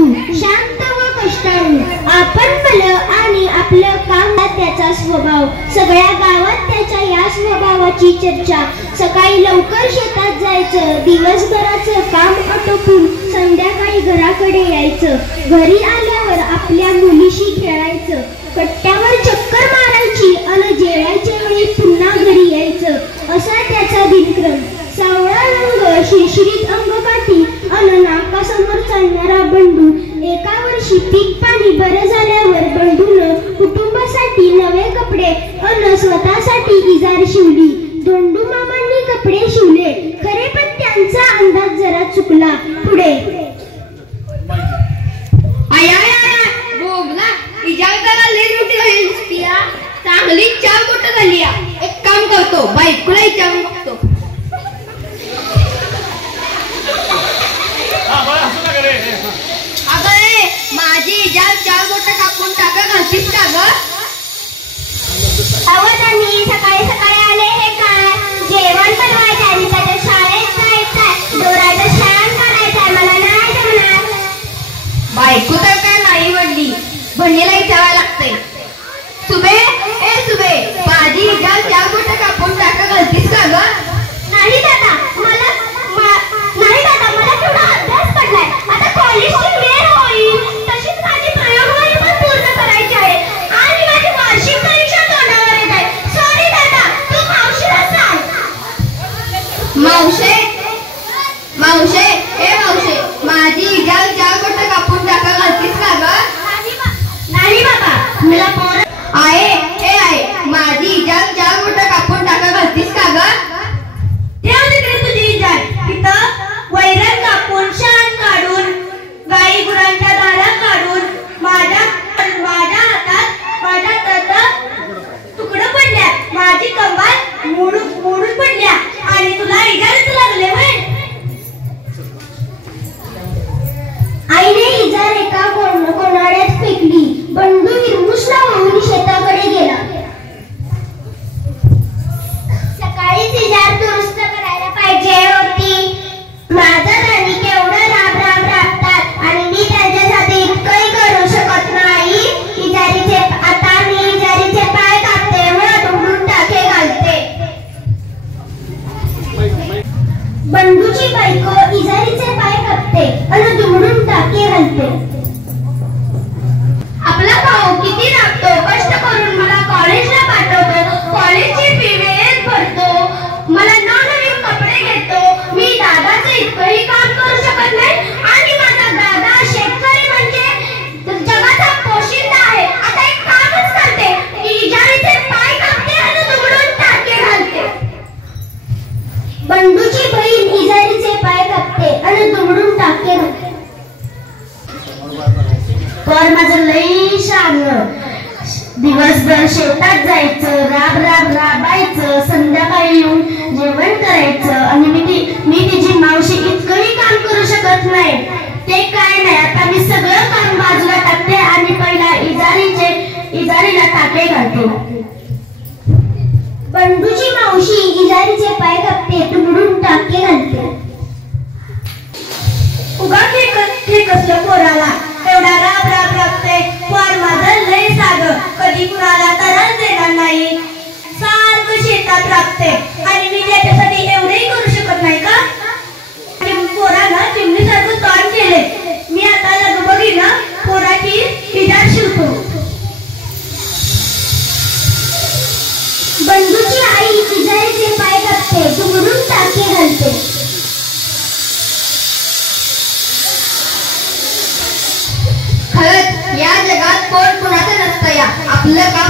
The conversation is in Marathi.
बंधू शांत व कष्टाळू, आपण भलं आणि आपलं काम त्याचा स्वभाव, सगळ्या गावात त्याच्या या स्वभावाची चर्चा। सकाळी लवकर शेतात जायचं, दिवसभराचं काम आटोपून संध्याकाळी घराकडे यायचं, घरी आल्यावर आपल्या मुलीशी खेळायचं, कट्ट्यावर चक्कर मारायची अन जेवायच्या वेळी पुन्हा घरी यायचं, असा त्याचा दिनक्रम। सावळा रंग, शिरशिरीत अंगकाठी अन नाकासमोर चालणारा बंडू। एका वर्षी पीक पाणी बरं झाल्यावर बंडूनं कुटुंबासाठी नवे कपडे अन स्वतःसाठी इजार शिवली। धोंडू मामांनी कपडे शिवले खरे, पण त्यांचा अंदाज जरा चुकला। पुढे चांगली चार बोट झाली। एक काम करतो, बायकोला विचारून बघतो। अगं माझी इजाल चार बोट कापून टाका घालतीस का ग? अवधानी सकाळी सकाळी आले हे काय? जेवण बनवायचं आणि त्याच्या शाळेत जायचंय, डोराचं शान काढायचंय, मला नाही जमणार। बायको तर काय नाही म्हणली, बहिणीला विचारायला लागतंय। सुबे ए सुबे, माझी इजाल चार बोट कापून टाका घालतीस का ग? नाही दादा, मला थोडा अभ्यास पडलाय, आता कॉलेजची वेळ होईल, तशीच माझी प्रयोगवही पण पूर्ण करायची आहे आणि माझी वार्षिक परीक्षा तोंडावर येत आहे। सॉरी दादा, तू मावशीला सांग। मावशे मावशे ए मावशे, माझी इजाल चार बोट कापून टाका घालतीस का ग? नाही बाबा, मला पोर आहे ए आहे, माझी इजाल चार बोट कापून टाका घालतीस का ग? ठेव तिकडे तुझी इजाल, तिथं वैरण कापून शान काढून गाई गुरांच्या दारा काढून माझ्या हातात तुकडं पडल्या, माझी कंबाल मोडून पडल्या आणि तुला इजारच लागले व्हय? आईने इजार एका कोनाड्यात फेकली। बंडू निर्मुसला होऊन शेताकडे गेला। सकाळीच इजार दुरुस्त करायला पाहिजे होती। माझा राणी केवढं राबतात आणि मी त्यांच्यासाठी इतकंही करू शकत नाही। आता मी इजारीचे पाय कापते व दुमडून टाके घालते। बंडूची बायको इजारीचे पाय कापते आणि दुमडून टाके घालते। आपला भाऊ किती राबतो, कष्ट करून मला कॉलेजला पाठवतो, कॉलेजची फी वेळेत भरतो, मला नवनवीन कपडे घेतो। मी दादाचं इतकंही काम करू शकत नाही आणि माझा दादा शेतकरी म्हणजे जगाचा पोशिंदा आहे। आता एक कामच करते, इजारीचे पाय कापते आणि दुमडून टाके घालते। बंडूची बहीण इजारीचे पाय कापते आणि दुमडून टाके घालते। पर माझं लई शान, दिवसभर शेतात जायचं, राबायचं, संध्याकाळी येऊन जेवण करायचं आणि मी तिची मावशी इतकंही काम करू शकत नाही। ते काय नाही, आता मी सगळं काम बाजूला टाकते आणि पहिला इजारीला टाके घालते। बंडूची मावशी इजारीचे पाय कापते, दुमडून टाके घालते। उगा हे कसलं पोराला एवढा राबते, पोर माझं लय साधं, कधी कुणाला त्रास देणार नाही, सारखं शेतात राबते आणि मी त्याच्यासाठी एवढंही करू शकत नाही का? पोराला चिमणीसारखं काम केले। मी आता लगबगी ना पोराची इजार शिवतो। बंडूची आई इजारीचे पाय कापते, दुमडून टाके घालते। खरंच या जगात कोण कुणाचं नसतं या, आपलं काम